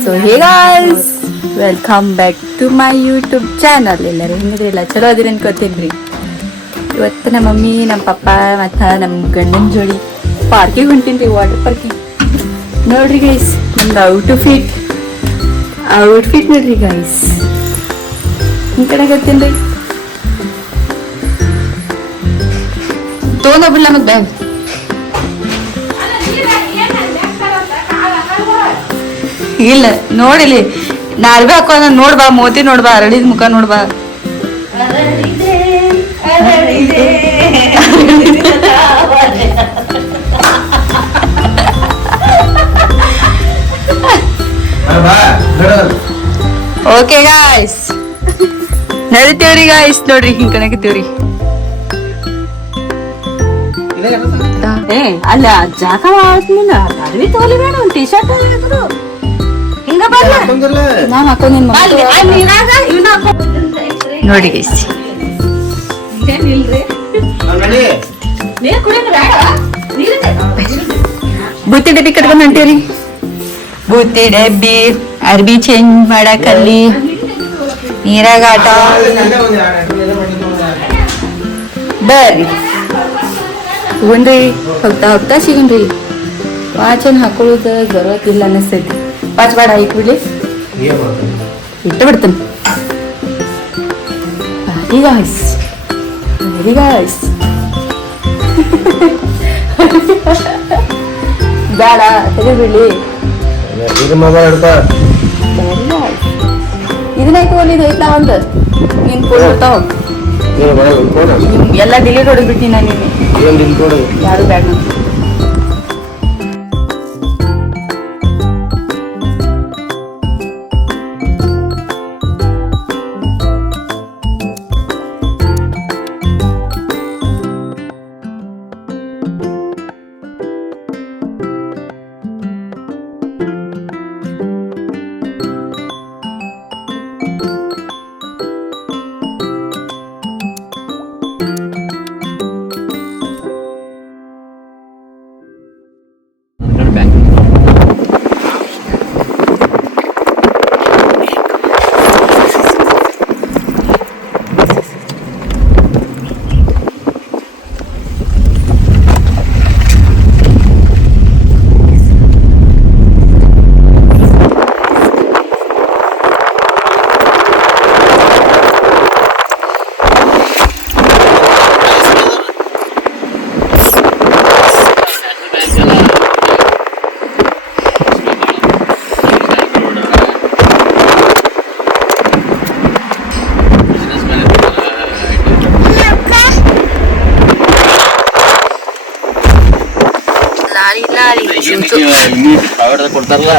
So hey guys, welcome back to my YouTube channel. ಎಲ್ಲರೂ ಹೆಂಗಿದ್ರಿಲ್ಲ, ಚಲೋ ಅದಿರಿ ಅನ್ಕೋತೀನಿ. ಇವತ್ತು ನಮ್ಮ ಮಮ್ಮಿ, ನಮ್ಮ ಪಪ್ಪ ಮತ್ತು ನಮ್ಮ ಗಂಡನ ಜೋಡಿ ಪಾರ್ಕಿಗೆ ಹೊಂಟೀನಿ ರೀ, ವಾಟರ್ ಪಾರ್ಕಿಗೆ. ನೋಡ್ರಿ ಗೈಸ್, ನಮ್ದು ಔಟ್ಫಿಟ್ ನೋಡ್ರಿ ಗೈಸ್. ಈ ಕಡೆ ಗೊತ್ತೇನು ರೀ, ತೊಗೊಂಡೋಗ್ಬಿಡ್ಲ ನಮಗೆ ಬ್ಯಾಗ್. ಇಲ್ಲ ನೋಡಿಲಿ, ನಾಲ್ವೇ ಹಾಕೋ ನೋಡ್ಬಾ, ಮೋತಿ ನೋಡ್ಬಾ, ಅರಳಿದ ಮುಖ ನೋಡ್ಬಾ. ಓಕೆ ಗಾಯ್ಸ್, ನಡಿತೇವ್ರಿ ಗಾಯ್ಸ್. ನೋಡ್ರಿ ಹಿಂಗ್ ಕಣಕತ್ತೇವ್ರಿ. ಅಲ್ಲ ಜಾಕ ಅಡವಿ ತಗೋಲಿ ಬೇಡ, ಒಂದು ಟಿ ಶರ್ಟ್ ಹಿಂಗ ನಾವ್ ಹಾಕೊಂಡ್ ನೋಡಿ ಗೈಸ್. ಬುತ್ತಿ ಡಬ್ಬಿ ಕಟ್ಕೊಂಡ್ ಹೊಂಟೇವ್ರಿ. ಬುತ್ತಿ ಡಬ್ಬಿ, ಅರ್ಬಿ ಚೇಂಜ್ ಮಾಡಕಲ್ಲಿ, ನೀರಾಗ ಆಟ. ಬರ್ರಿ ತಗೊಂಡ್ರಿ, ಹೋಗ್ತಾ ಸಿಗನ್ರಿ. ವಾಚನ್ ಹಾಕೊಳ್ಳೋದು ಬರೋಕಿಲ್ಲ ಅನ್ನಿಸ್ತೈತಿ. ವಾಚ್ ಬೇಡ, ಇಟ್ಬಿಡ್ಲಿ, ಇಟ್ಟು ಬಿಡ್ತಾನೆ. ವೆರಿ ಗಾಯ್ಸ್ ಬೇಡ, ತೆಗೆದ್ಬಿಡ್ಲಿ. ಇದನ್ನೈತು ಒಲಿದು ಐತ್ಲಾ ಒಂದು ನೀನ್ ಫೋನ್ ಬರ್ತಾವ ಎಲ್ಲ ಡಿಲೀಟ್ ಹೊಡೆದ್ಬಿಟ್ಟಿನ. ನೀನು ಯಾರು ಬೇಡ. ಕೊಡ್ತಾರಲ್ಲ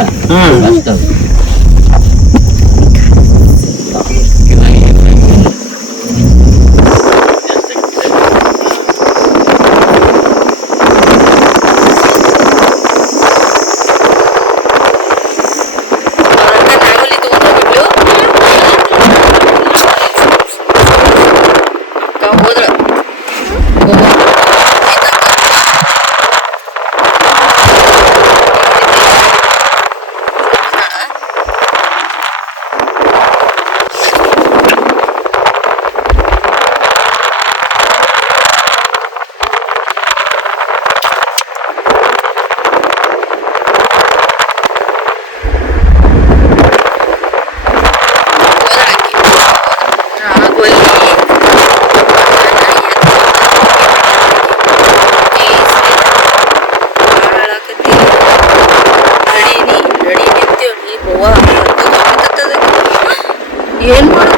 ಏನ್ ಮಾಡ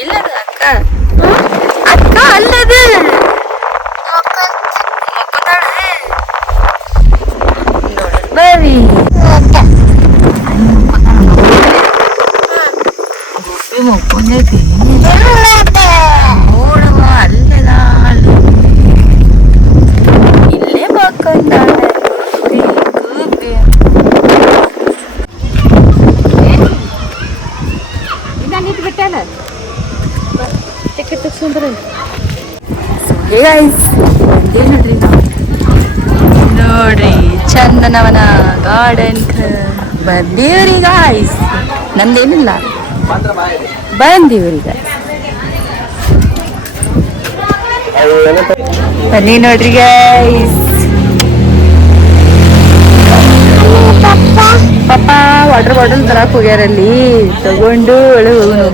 ಇಲ್ಲದ ಅಕ್ಕ ಅಕ್ಕ ಅಲ್ಲದ ಬರ್ರಿ. ಮುಕ್ಕೊಂಡೈತಿ ನೋಡಮ್ಮ, ಅಲ್ಲೆದ ಇಲ್ಲೇ ಮಕ್ಕೊಂಡ. ಟಿಕೆಟ್ ತಗ್ಸ್ಕೊಂಡ್ರೆ ನೋಡ್ರಿ ನೋಡ್ರಿ ಚಂದನವನ ಗಾರ್ಡನ್ ಬಂದೀವ್ರಿ ಗಾಯ್ಸ್. ನಂದೇನಿಲ್ಲ, ಬಂದೀವ್ರಿ ಗಾಯ್ಸ್. ಬನ್ನಿ ನೋಡ್ರಿ ಗೈಸ್. ಪಾಪ ವಾಟರ್ ಬಾಟಲ್ ತರಕ್ ಹೋಗ್ಯಾರಲ್ಲಿ, ತಗೊಂಡು ಒಳಗೆ ಹೋಗುನು.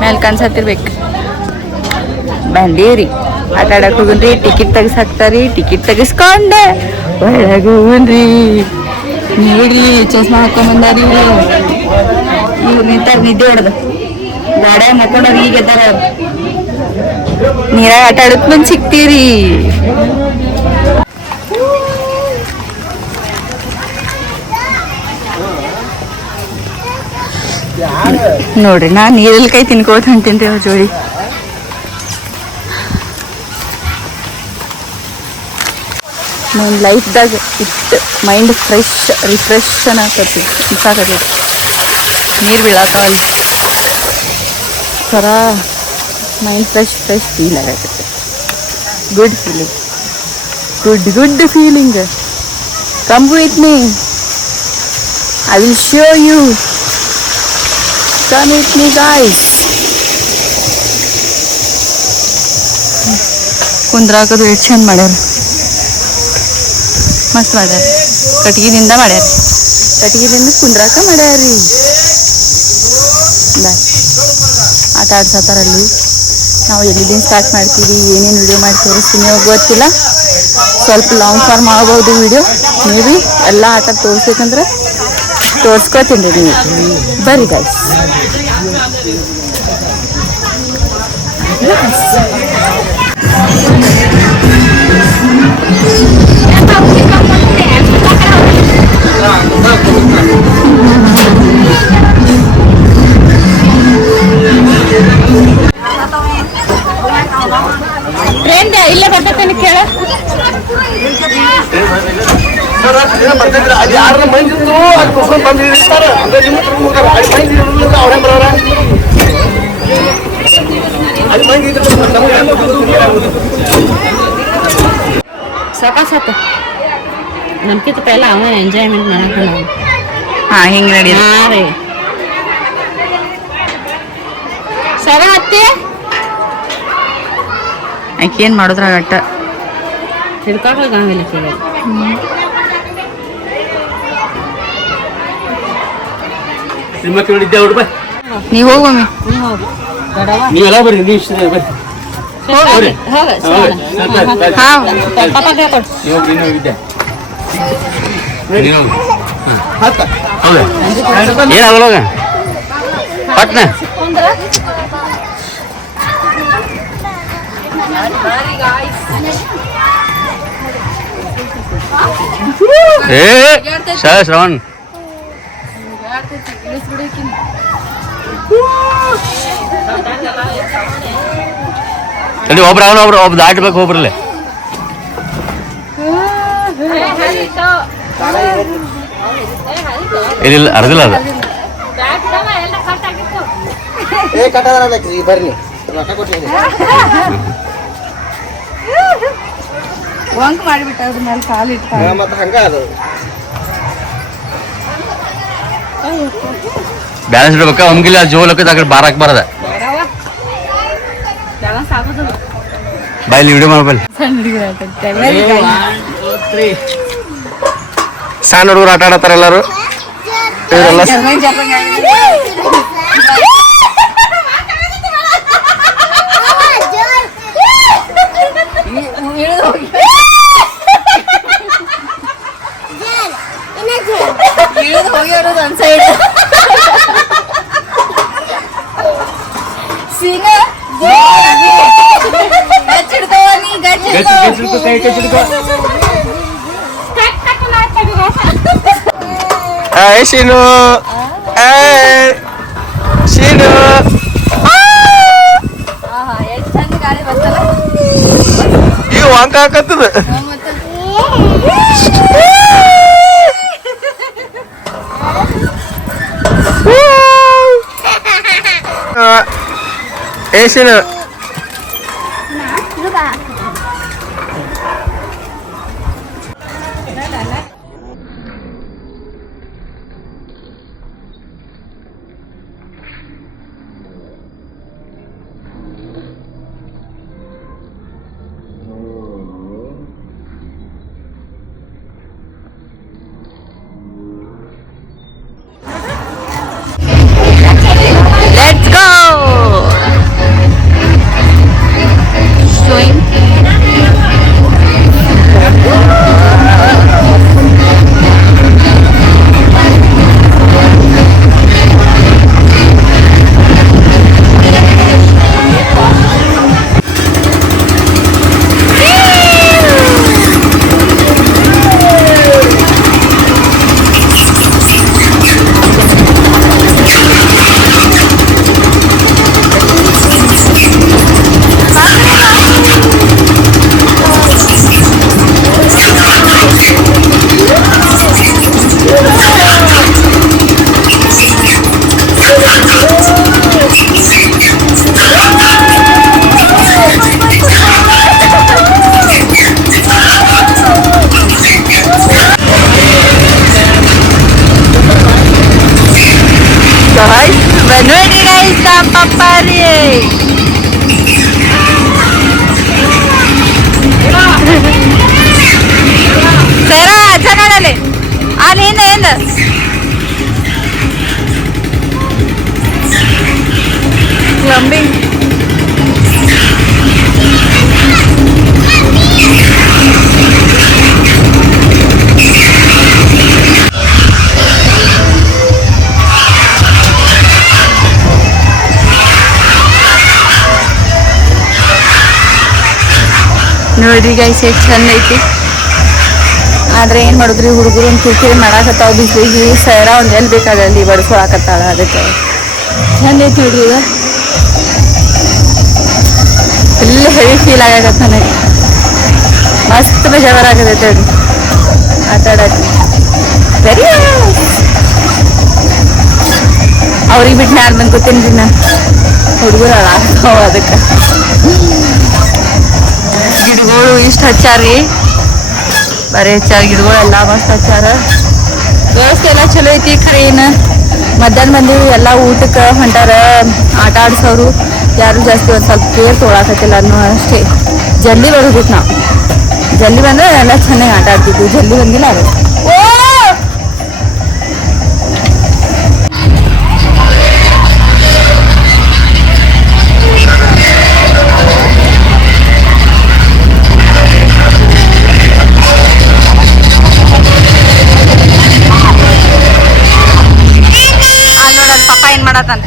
ಮೇಲೆ ಕಾಣಿಸತ್ತಿರ್ಬೇಕು. ಬಂದೀವ್ರಿ, ಆಟ ಆಡಕ್ ಹೋಗುನ್ರಿ. ಟಿಕೆಟ್ ತೆಗಿಸಾಕ್ತಾರಿ, ಟಿಕೆಟ್ ತೆಗಿಸ್ಕೊಂಡೆ ಒಳಗೆ ಹೋಗುನ್ರಿ. ನೋಡ್ರಿ ಚಸ್ಮಾ ಹಾಕೊಂಡ್ ಬಂದಾರಿ ಇವ್ರು ನಿಂತಾರ ನಿದ್ದೆ ಹೊಡೆದ ಗಾಡ್ಯಾಗ ಮಕ್ಕೊಂಡವ್ರು ಈಗ ಎದ್ದಾರ. ನೀರಾಗ ಆಟ ಆಡಕ್ ಬಂದ್ ಸಿಗ್ತೀರಿ. ನೋಡ್ರಿ ನಾ ನೀರಲ್ಲಿ ಕೈ ತಿನ್ಕೋತ ಹೊಂಟೇನ್ರಿ ಅವ್ರ ಜೋಡಿ. ನನ್ನ ಲೈಫ್ದಾಗ ಇಟ್ಟು ಮೈಂಡ್ ರಿಫ್ರೆಶ್ ಅನ್ನಕತ್ತಿ ಅನ್ಸಾಕತ್ತೈತಿ. ನೀರು ಬೀಳಾಕವಲ್ಲಿ ಥರ ಮೈಂಡ್ ಫ್ರೆಶ್ ಫೀಲ್ ಆಗತ್ತೆ. Good feeling. Come with me, I will show you. Come with me guys. ಕುಂದ್ರಾಕದು ಎಷ್ಟು ಚಂದ ಮಾಡ್ಯಾರ, ಮಸ್ತ್ ಮಾಡ್ಯಾರ. ಕಟ್ಗಿದಿಂದ ಮಾಡ್ಯಾರ, ಕಟ್ಗಿದಿಂದ ಕುಂದ್ರಾಕ ಮಾಡ್ಯಾರ್ರಿ. ಆಟ ಆಡ್ಸತ್ತಾರಲ್ಲಿ. ನಾವು ಎಲ್ಲಿಂದ ಸ್ಟಾರ್ಟ್ ಮಾಡ್ತೀವಿ, ಏನೇನು ವಿಡಿಯೋ ಮಾಡಿ ತೋರಿಸ್ತೀನಿ ಗೊತ್ತಿಲ್ಲ. ಸ್ವಲ್ಪ ಲಾಂಗ್ ಫಾರ್ಮ್ ಆಗ್ಬೋದು ವಿಡಿಯೋ. ಮೇ ಬಿ ಎಲ್ಲ ಆಟ ತೋರಿಸ್ಬೇಕಂದ್ರೆ ತೋರಿಸ್ಕೊತೀನಿ ರೀ. ನೀವು ಬರ್ರಿ ಗೈಸ್. ಟ್ರೈನ್ ಇಲ್ಲೇ ಬರ್ತೈತೆ ಕೇಳ. ಸಾಕಾಸತ್ತ ನಮ್ಕಿಂತ ಪೆಲ್ಲ ಅವ ಎಂಜಾಯ್ಮೆಂಟ್ ಮಾಡಕ ನಾವು. ಹಾ ಹಿಂಗೆ ನಡಿ. ಹಾ ರೀ ಸರ ಹತ್ತಿ ಆಕೇನು ಮಾಡಿದ್ರಾಗ ಅಟ್ಟ ಹಿಡ್ಕಾಕಾಗಂಗಿಲ್ಲ ಕೇಳಿ. ನೀವು ಹೋಗಮ್ಮಿ, ನೀವೆಲ್ಲ ಬರ್ರಿ, ನೀವು ಏನಾಗಲ್ಲ ಪಟ್ನ. ಏ ಶ್ರವಣ್ ಒಬ್ರು ಅವನೊಬ್ರು ಒಬ್ಬ ದಾಟಬೇಕು, ಒಬ್ರಲ್ಲೇ ಇಲ್ಲ ಅರ್ದಿಲ್ಲ ಅದು. ಬರ್ರಿ ವಂಕ್ ಮಾಡಿಬಿಟ್ಟ ಅದ್ರ ಮೇಲೆ ಕಾಲಿಟ್ಟ ಮತ್ತೆ ಹಂಗ ಅದು ಬ್ಯಾಲೆನ್ಸ್ ಇಡ್ಬೇಕ. ಒಮ್ಗಿಲ್ಲ ಜೋಲಕ್ಕ ಆ ಕಡೆ ಬಾರಾಕ್ ಬರದ ಬಾಯಲ್ಲಿ ವಿಡಿಯೋ ಮಾಡಬಲ್ಲಿ. ಸಣ್ಣ ಹುಡುಗರು ಆಟ ಆಡತ್ತಾರ ಎಲ್ಲಾರು. ಇವರೆಲ್ಲ ಹೋಗಿರೋದು ಒಂದ್ ಸೈಡ್ ಶೀನು ಶೀನು ಈಗ ವಾಂಕ ಹಾಕತ್ತದ. ಏಸಿನ Let's go! Swing. Guys, ready guys sa papari. Sera, acha kadale. Ali hinda. Clumbing. ನೋಡ್ರಿ ಗೈಸ್ ಎಷ್ಟು ಚಂದ ಐತಿ. ಆದ್ರೆ ಏನ್ ಮಾಡಿದ್ರಿ ಹುಡುಗರು ಒಂದು ಕಿರಿಕಿರಿ ಮಾಡಾಕತ್ತಾವ. ಬಿಸಿಲಿಗೆ ಸೈರ ಒಂದು ಎಲ್ಲಿ ಬೇಕಾದಲ್ಲಿ ಬಡಿಸ್ಕೊಳಕತ್ತಾಳ. ಅದಕ್ಕೆ ಚಂದ ಐತಿ ನೋಡ್ರಿ. ಈಗ ಫುಲ್ ಹೆವಿ ಫೀಲ್ ಆಗಕತ್ತ ನನಗೆ. ಮಸ್ತ್ ಮಜಾ ಬರಾಕತೈತೆ ನೋಡ್ರಿ ಆಟ ಆಡಕ್ಕೆ. ವೆರಿ ಅವ್ರಿಗೆ ಬಿಟ್ಟು ಮ್ಯಾಲ ಬಂದು ಕೂತೀನಿ ನಾ. ಹುಡುಗರು ಅಳಾಕತ್ತಾವ. ಅದಕ್ಕೆ ಗಿಡಗಳು ಇಷ್ಟ ಹಚ್ಚಾರಿ. ಬರೀ ಹಚ್ಚಾರ ಗಿಡಗಳೆಲ್ಲ ಮಸ್ತ್ ಹಚ್ಚಾರ. ವ್ಯವಸ್ಥೆ ಎಲ್ಲ ಚಲೋ ಐತಿ. ಖರೆ ಏನು ಮಧ್ಯಾಹ್ನ ಬಂದು ಎಲ್ಲ ಊಟಕ್ಕೆ ಹೊಂಟಾರ. ಆಟ ಆಡ್ಸೋರು ಯಾರು ಜಾಸ್ತಿ ಒಂದು ಸ್ವಲ್ಪ ಕೇರ್ ತೊಗೊಳಕತ್ತಿಲ್ಲ ಅನ್ನೋ ಅಷ್ಟೇ. ಜಲ್ದಿ ಬರ್ಬೇಕು ನಾವು. ಜಲ್ದಿ ಬಂದ್ರೆ ಎಲ್ಲ ಚೆನ್ನಾಗಿ ಆಟ ಆಡ್ತಿದ್ವಿ. ಜಲ್ದಿ ಬಂದಿಲ್ಲ ಅದು. ಪಪ್ಪ ಏನ್ ಮಾಡತ್ತಾನ?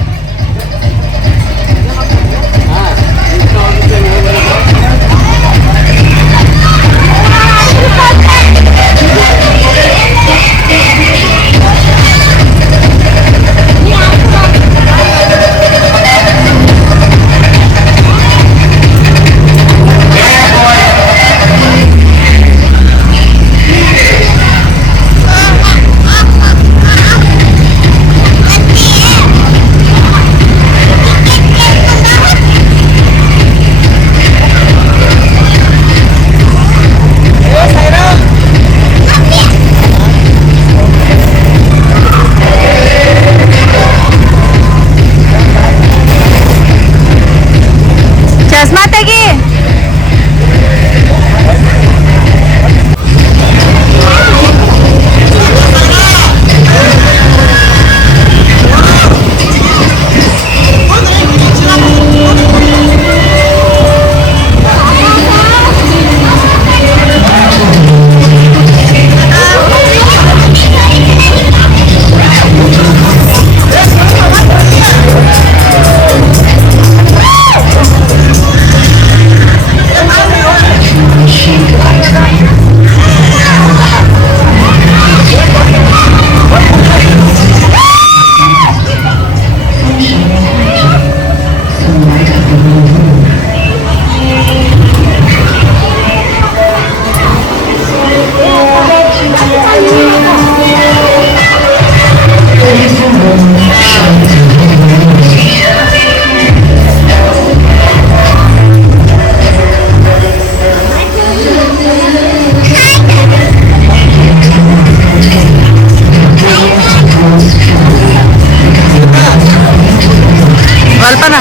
ಸ್ವಲ್ಪನ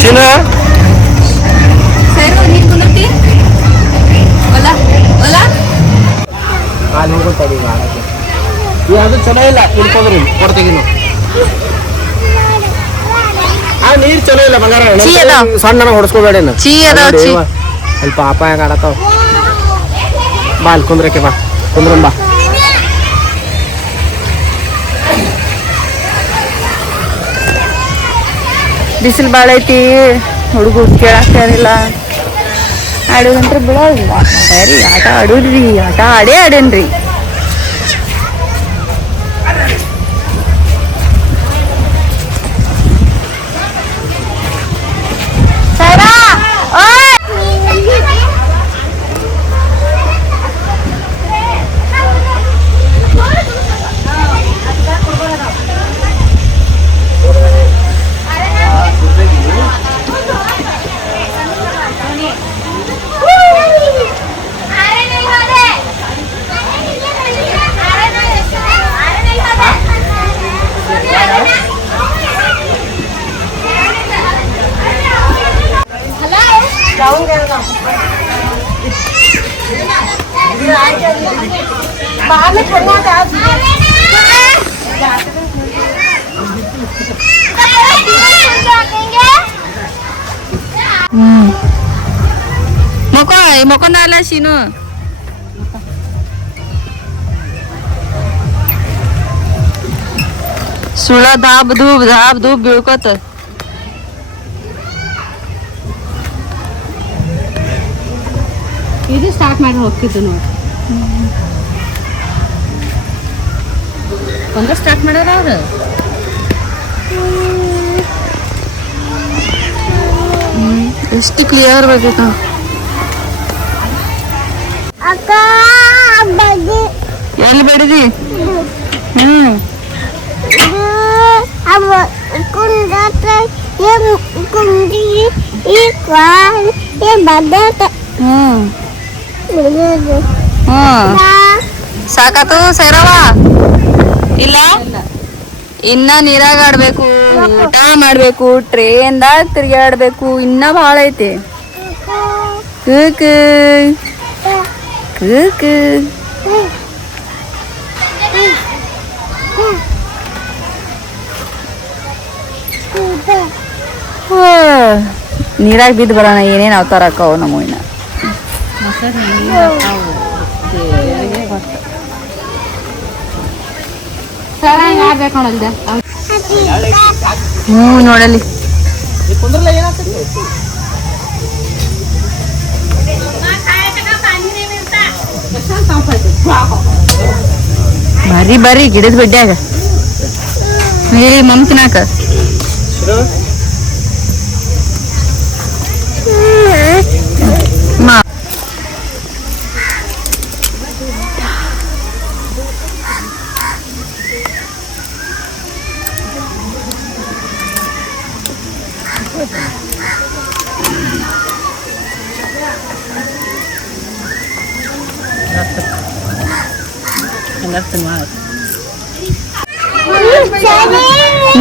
ಸೀನಾ ಸರಿ ನೀನ್ ಕುಂದರ್ತಿ ಒಲ ಒಲ ಅಲ್ಲಿ ಹೋಗುತ್ತದೆ ಅದು ಚಲೋ ಇಲ್ಲ ಇಟ್ಕೊಂಡ್ರಿ ಕೊಡ್ತೀವಿ ನಾವು ಆ ನೀರ್ ಚಲೋ ಇಲ್ಲ ಬಂಗಾರ ಚೀ ಅದಾವ್. ಸಣ್ಣ ಹೊಡ್ಸ್ಕೋಬೇಡ ಚೀ ಅದಾವ್, ಚೀ. ಅಲ್ಲಿ ಪಾಪ ಹೆಂಗ ಆಡತಾವ ಬಾ ಅಲ್ಲಿ ಕುಂದ್ರಕ್ಕೆ ಬಾ ಕುಂದ್ರಂ ಬಾ ಬಿಸಿಲು ಭಾಳ ಐತಿ ಹುಡುಗರು ಕೇಳಕ್ ಯಾರಿಲ್ಲ ಆಡೋದಂತ್ರ ಬಿಡೋದಿಲ್ಲ ಸರಿ ಆಟ ಆಡೋದ್ರಿ ಆಟ ಆಡೇ ಆಡೇನ್ರಿ moko nala sino ಸುಳ ದಾಬ್ ದೂಬ್ ಬೀಳ್ಕೋತ ಇದು ಸ್ಟಾರ್ಟ್ ಮಾಡಿ ಹೋಗ್ತಿದ್ದು ನೋಡಿ ಒಂದ ಸ್ಟಾರ್ಟ್ ಮಾಡ್ಯಾರ ಅವ್ರು ಎಷ್ಟು ಕ್ಲಿಯರ್ ಬರ್ತೈತ ಎಲ್ಲಿ ಬೇಡಿದಿ ಸಾಕಾತು ಸೇರವ ಇಲ್ಲ ಇನ್ನ ನೀರಾಗ ಆಡ್ಬೇಕು ಊಟ ಮಾಡ್ಬೇಕು ಟ್ರೇನ್ದಾಗ ತಿರ್ಗಾಡ್ಬೇಕು ಇನ್ನ ಭಾಳ ಐತಿ ಕೂಕು ಕೂಕು ನೀರಾಗ ಬಿದ್ದು ಬರೋಣ ಏನೇನು ಅವತಾರ ಅಕ್ಕವು ನಮ್ಮ ಇನ್ನ ಆಗ್ಬೇಕು ನೋಡಲ್ದೆ ನೋಡಲಿ ಬರ್ರಿ ಬರ್ರಿ ಗಿಡದ ಬಡ್ಡ್ಯಾಗ ಹೇಳಿ ಮಮ್ತಿನಾಕ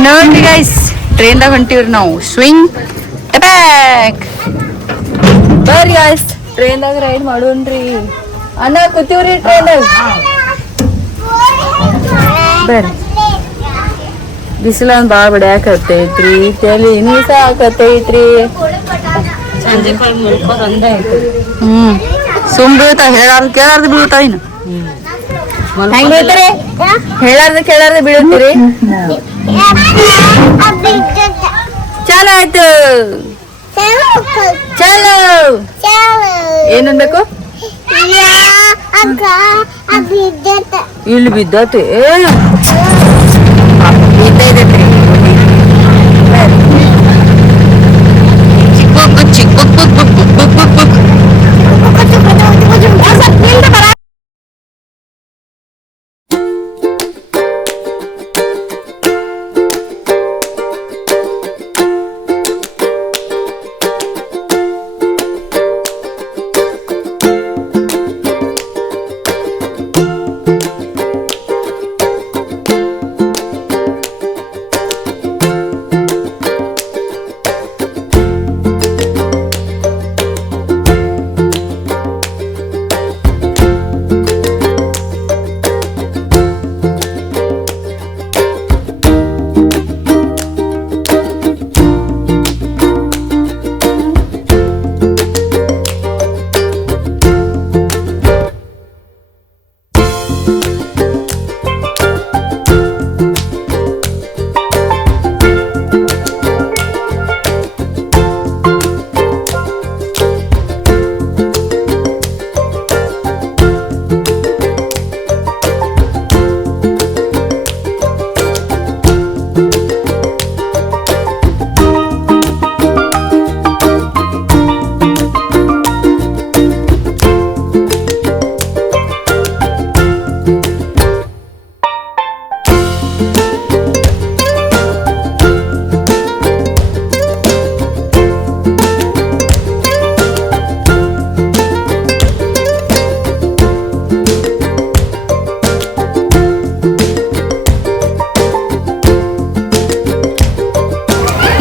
ನೋಡ್ರಿ ಗೈಸ್ ಟ್ರೈನ್ದಾಗ ಹೊಂಟಿವ್ರಿ ನಾವು ಸ್ವಿಂಗ್ ಬ್ಯಾಕ್ ಬರ್ರಿ ಗೈಸ್ ಟ್ರೈನ್ದಾಗ ರೈಡ್ ಮಾಡೋಣ್ರಿ ಅಣ್ಣ ಕೂತೀವ್ರಿ ಟ್ರೈನ್ದಾಗ ಬರ್ರಿ ಬಿಸಿಲು ಒಂದು ಭಾಳ ಬಡಿಯಾಕತ್ತೈತ್ರಿ ತಲೆ ನೀಸ ಹಾಕತ್ತೈತ್ರಿ ಸುಮ್ ಬೀಳ್ತಾವ ಹೇಳಾರ್ದು ಕೇಳಾರ್ದು ಬೀಳ್ತಾವ ಇನ್ನು ಹೆಂಗ್ ಬೀಳ್ತೀರಿ ಹೇಳಾರ್ದು ಕೇಳಾರ್ದು ಬೀಳ್ತೀರಿ ಚಲೋ ಆಯ್ತು ಚಲೋ ಏನನ್ಬೇಕು ಇಲ್ಲಿ ಬಿದ್ದತಿ ಬಿದ್ದೈತ್ರಿ ಚಿಕ್ಕ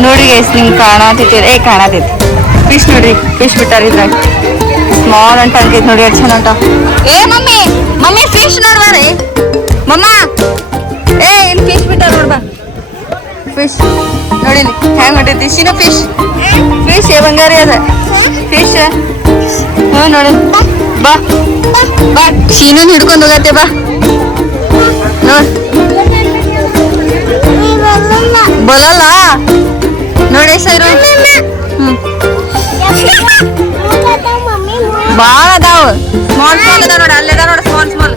ನೋಡ್ರಿ ಗೈಸ್ ನಿಮ್ಗೆ ಕಾಣತೈತಿ ಕಾಣತೈತಿ ಫಿಶ್ ನೋಡ್ರಿ ಫಿಶ್ ಬಿಟ್ಟಾರ ಇದ್ರಾಗ ಸ್ಮಾಲ್ ಅಂತ ಅನ್ಕೈತಿ ನೋಡಿ ಎಷ್ಟು ಚಂದ ಅಂತ ಏ ಮಮ್ಮಿ ಮಮ್ಮಿ ಫಿಶ್ ನೋಡ್ಬಾರಿ ಮಮ್ಮ ಏ ಇಲ್ಲಿ ಫಿಶ್ ಬಿಟ್ಟಾರ ನೋಡ್ಬಾ ಫಿಶ್ ನೋಡಿ ಹ್ಯಾಂಗ ಹೊಂಟೈತಿ ಶೀನೋ ಫಿಶ್ ಫಿಶ್ ಬಂಗಾರಿ ಅದ ಫಿಶ್ ಹ್ಞೂ ನೋಡಿ ಬಾ ಬಾ ಶೀನನ್ ಹಿಡ್ಕೊಂಡು ಹೋಗತ್ತೆ ಬಾ ನೋಡ್ ಬರಲ್ಲ ನೋಡಿ ಸರ್ ಬಾಳ ಅದಾವ ಸ್ಮಾಲ್ ಸ್ಮಾಲ್ ಅದಾವ ನೋಡಿ ಅಲ್ಲೇ ನೋಡ ಸ್ಮಾಲ್ ಸ್ಮಾಲ್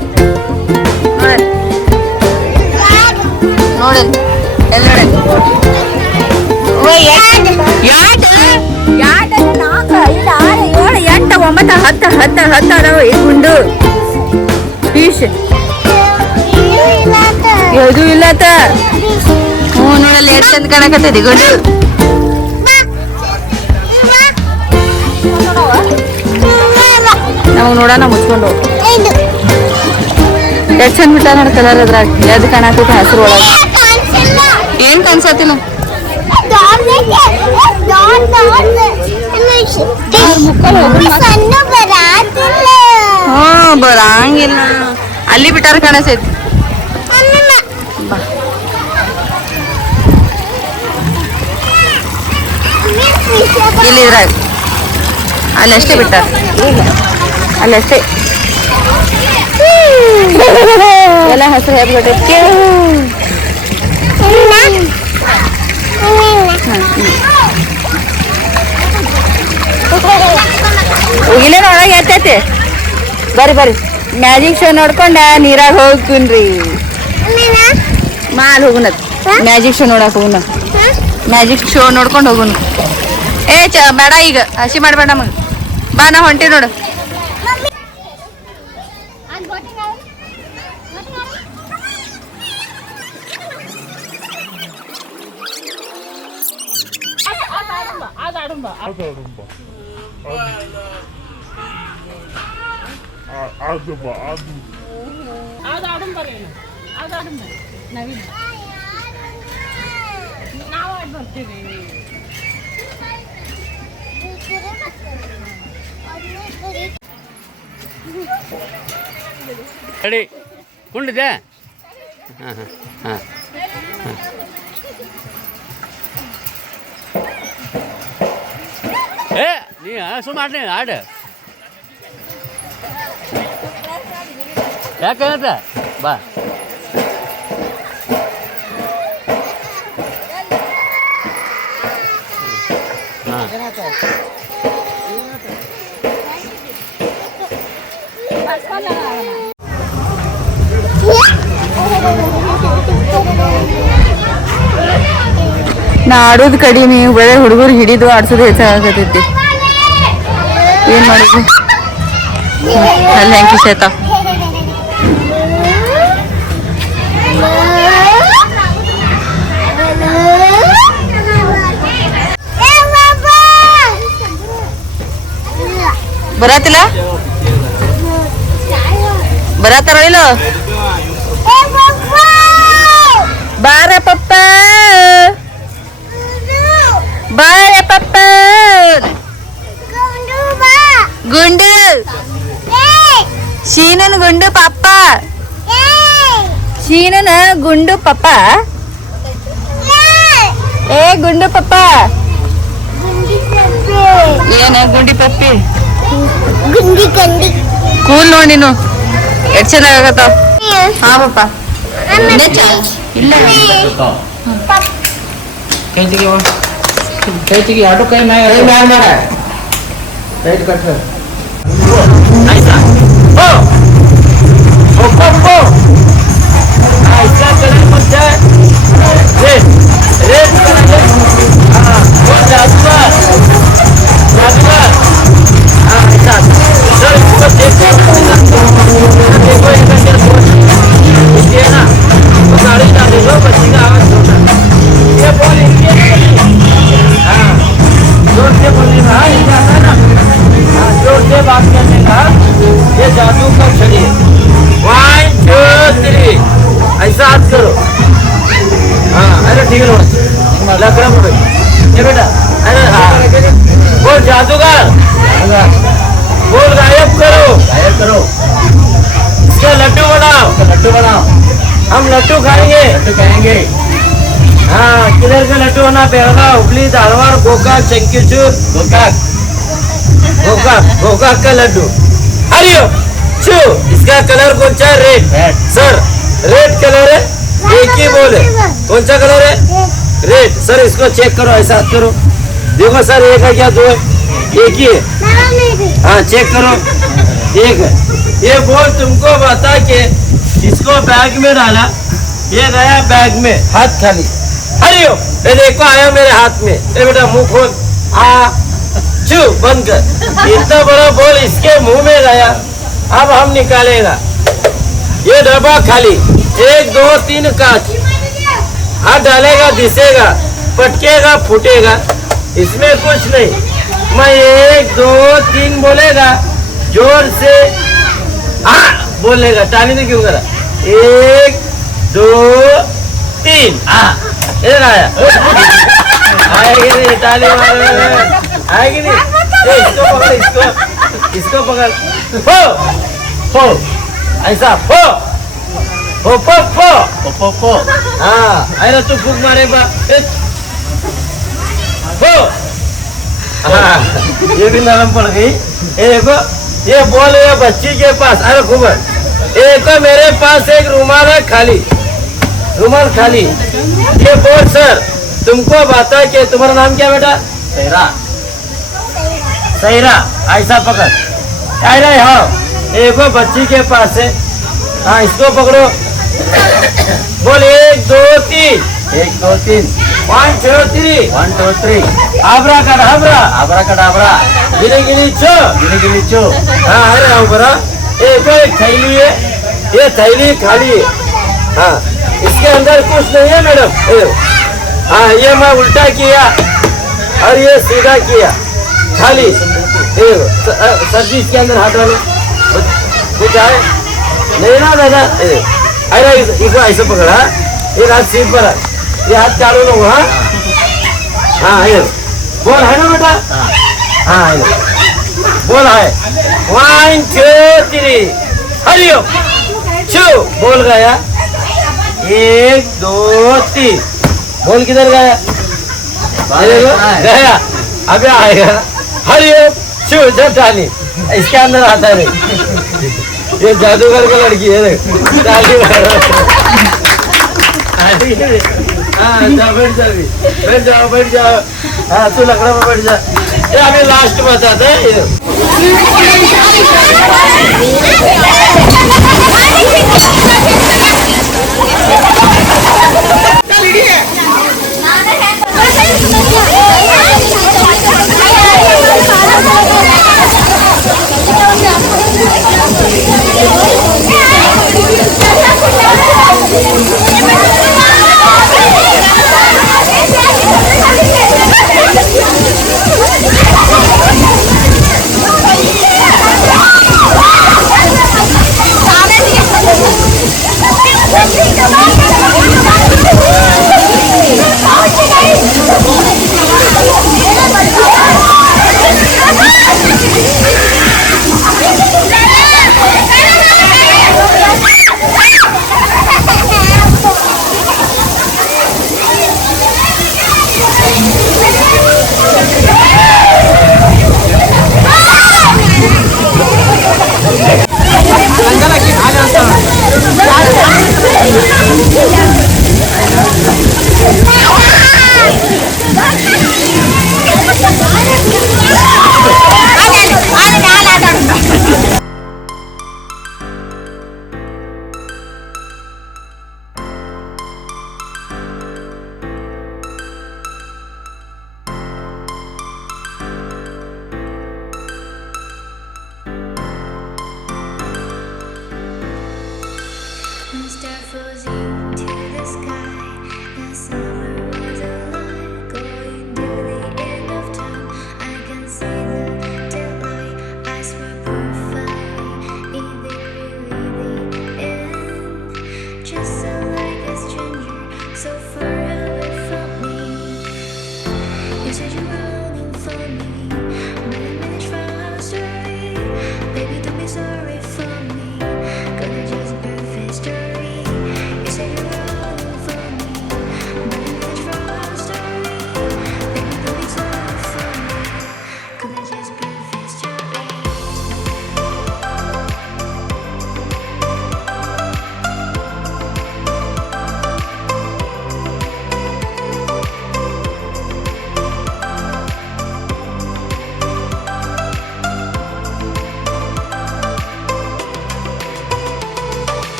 ನೋಡಿ ಎಲ್ಲಿ ನೋಡಿ ಯಾಟ 4 5 6 7 8 9 10 ಅದಾವ ಈ ಗುಂಡು ಫಿಶ್ ಯಾವುದು ಇಲ್ಲತ್ತ ಹ್ಞೂ ನೋಡಲ್ಲ ಎಷ್ಟು ಚಂದ ಕಾಣಕತ್ತೈತಿ ಗುಂಡು ನಮಗ್ ನೋಡೋಣ ಮುಚ್ಕೊಂಡು ಎಷ್ಟು ಚಂದ ಬಿಟ್ಟ ನೋಡ ಕಲರ್ ಅದ್ರಾಗ ಯಾವ್ದು ಕಾಣತೈತಿ ಹಸಿರು ಒಳಗೆ ಏನ್ ಕಾಣಿಸತ್ತಿಲ್ಲ ಹ್ಞೂ ಬರಂಗಿಲ್ಲ ಅಲ್ಲಿ ಬಿಟ್ಟಾರ ಕಾಣಿಸೈತಿ ಇಲ್ಲಿದ್ರಾಗ ಅಲ್ಲಷ್ಟೇ ಬಿಟ್ಟಾರ ಅಲ್ಲಷ್ಟೇ ಎಲ್ಲ ಹಸಿರು ಹೆಬ್ಬಿಟ್ಟೈತಿ ಹೋಗಿಲ್ಲ ಒಳಗೆ ಎತ್ತೈತಿ ಬರ್ರಿ ಬರ್ರಿ ಮ್ಯಾಜಿಕ್ ಶೋ ನೋಡ್ಕೊಂಡ ನೀರಾಗ ಹೋಗ್ತೀನ್ರಿ ಮಾಲ್ ಹೋಗುನತ್ ಮ್ಯಾಜಿಕ್ ಶೋ ನೋಡಕ್ ಹೋಗುನ ಮ್ಯಾಜಿಕ್ ಶೋ ನೋಡ್ಕೊಂಡು ಹೋಗುನು ಏ ಬೇಡ ಈಗ ಹಸಿ ಮಾಡ್ಬೇಡ ನಮಗ ಬಾ ನಾ ಹೊಂಟಿ ನೋಡು ರೆಡಿ ಕುಂಡಿದೆ ಹಾಂ ಹಾಂ ಹಾಂ ಏ ನೀ ಸುಮ್ಮನೆ ಆಡು ಯಾಕೆ ಬಾ ಹಾಂ ನಾ ಆಡೋದು ಕಡಿಮೆ ಬರೀ ಹುಡುಗರು ಹಿಡಿದು ಆಡ್ಸೋದು ಹೆಚ್ಚಾಗತೈತಿ ಏನ್ ಮಾಡೋದು ಅಲ್ಲಿ ಹೆಂಗೆ ಕಿಸ್ ಆಯ್ತಾವ ಬರತ್ತಿಲ್ಲ ಬರತ್ತಾರ ಇಲ್ಲ ಬಾರ ಪಪ್ಪ ಬಾರ ಪಪ್ಪ ಗುಂಡು ಶೀನನ್ ಗುಂಡು ಪಪ್ಪ ಶೀನನ ಗುಂಡು ಪಪ್ಪ ಏ ಗುಂಡು ಪಪ್ಪ ಏನ ಗುಂಡಿ ಪಪ್ಪಿ ಗುಂಡಿ ಗಂಡಿ ಕೂಲ್ ನೋಡಿ ನೀನು ಎಷ್ಟು ಚೆನ್ನಾಗ್ ಆಗತ್ತಾವ ಹಾ ಪಪ್ಪ ಇಲ್ಲ ಕೈ ತೆಗಿ ಆಟೋ ಕೈ ಮ್ಯಾಗ ಮ್ಯಾಗ ಮಾಡ ರೈಟ್ ಕಟ್ ಆಯ್ತಾ ಓ ಓ ಓ ಆಯ್ತಾ ಕಡೆ ಮತ್ತೆ ರೇಟ್ ರೇಟ್ ಹಾ ಓ ಜಾಸ್ವಾ ಜಾಸ್ವಾ ಹಾ ಆಯ್ತಾ ಸರ್ इसको देखो ये ना वो गाड़ी जा दे लो बच्ची का आवाज सुनना ये बोल ये हाँ जोर से बोलने का ये आता है ना हाँ जोर से बात करने का ये जादू का छड़ी है 1 2 3 ऐसा हाथ करो हाँ अरे ठीक है लग रहा है ये बेटा अरे बोल जादूगर बोल गायब करो इसका लड्डू बनाओ हम लड्डू खाएंगे हाँ किधर का लड्डू होना बेळगाव हुबली धारवाड़ गोकाक चंकीचूर गोकाक का लड्डू हरियो चू इसका कलर कौन सा है रेड सर रेड कलर है एक ही बोले कौन सा कलर है रेड सर इसको चेक करो ऐसा करो देखो सर एक है क्या दो है एक ही है हाँ चेक करो एक है ये बोल तुमको बता के इसको बैग में डाला ये गया बैग में हाथ खाली हरियो ये देखो आया मेरे हाथ में ये बेटा मुंह खोल चू बंद कर इतना बड़ा बोल इसके मुंह में गया अब हम निकालेगा ये डब्बा खाली 1 2 3 कांच हाथ डालेगा दिसेगा पटकेगा फूटेगा इसमें कुछ नहीं मैं 1 2 3 बोलेगा जोर से बोलेगा ताली नहीं क्यों करा 1 2 3 इधर आया आएगी नहीं ताली मारो आएगी नहीं इसको पकड़ इसको पकड़ हो ऐसा हो हाँ अरे तू फूक मारे बा हो हाँ ये भी नरम पड़ गई देखो ये बॉल है बच्ची के पास अरे खूब एक मेरे पास एक रुमाल है खाली ये बोल सर तुमको बता के तुम्हारा नाम क्या बेटा सैरा ऐसा पकड़ अरे हाँ एक बच्ची के पास है हाँ इसको पकड़ो बोल 1 2 3 1 2 3 आबरा कड़ाबरा गिनी चो हाँ अरे हाँ बरा एक थैली है ये थैली खाली है हाँ इसके अंदर कुछ नहीं है मैडम हाँ ये मैं उल्टा किया और ये सीधा किया खाली सब्जी इसके अंदर हाथ डालो कुछ आए नहीं ना दादा अरे इसको ऐसे पकड़ा एक हाथ सीट पर है ये हाथ चालू लो हाँ ये बोल है ना बेटा हाँ है बोल है 1 2 3 हरिओ चू बोल गया 1 2 3 बोल किधर गया गया अभी आएगा हरिओ चू जब डाली इसके अंदर आता है ये जादूगर की लड़की है डाली बैठ जाओ हाँ तू लकड़ा में बैठ जा ये अभी लास्ट बताते हैं Come on.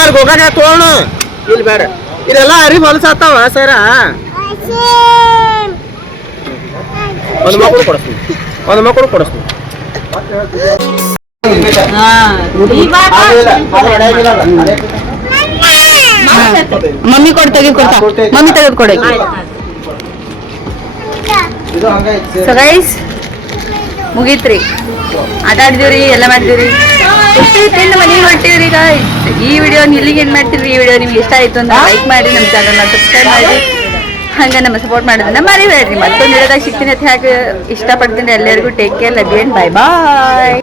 ಅಲ್ಲಿ ಗೋಕಾಕ ತೋಣ ಇಲ್ಲಿ ಬೇಡ ಇದೆಲ್ಲ ಅರಿ ಹೊಲಸಾತಾವ ಸರ ಒಂದು ಮಕ್ಕಳು ಕೊಡಿಸ್ತೀನಿ ಮಮ್ಮಿ ತೆಗೆದುಕೊಡ್ತಾ ಮಮ್ಮಿ ತೆಗೆದುಕೊಡಿ ಸೊ ಗೈಸ್ ಮುಗೀತ್ರಿ ಆಟ ಆಡಿದಿವ್ರಿ ಎಲ್ಲ ಮಾಡಿದಿವ್ರಿ ಖುಷಿಯಿಂದ ಮನೆಗೆ ಹೊಂಟಿವ್ರಿ ಗೈಸ್ ಈ ವಿಡಿಯೋ ಇಲ್ಲಿಗೆ ಏನ್ ಮಾಡ್ತೀರಿ ಈ ವಿಡಿಯೋ ನಿಮ್ಗೆ ಇಷ್ಟ ಆಯ್ತು ಅಂತ ಲೈಕ್ ಮಾಡಿ ನಮ್ಮ ಚಾನಲ್ನ ಸಬ್ಸ್ಕ್ರೈಬ್ ಮಾಡಿ ಹಂಗ ನಮ್ಮ ಸಪೋರ್ಟ್ ಮಾಡೋದನ್ನ ಮರಿಬೇಡ್ರಿ ಮತ್ತೊಂದು ವಿಡಿಯೋದಾಗ ಸಿಗ್ತೀನಿ ಅಂತ ಹೇಗೆ ಇಷ್ಟಪಡ್ತೀನಿ ಎಲ್ಲರಿಗೂ take care love you and bye bye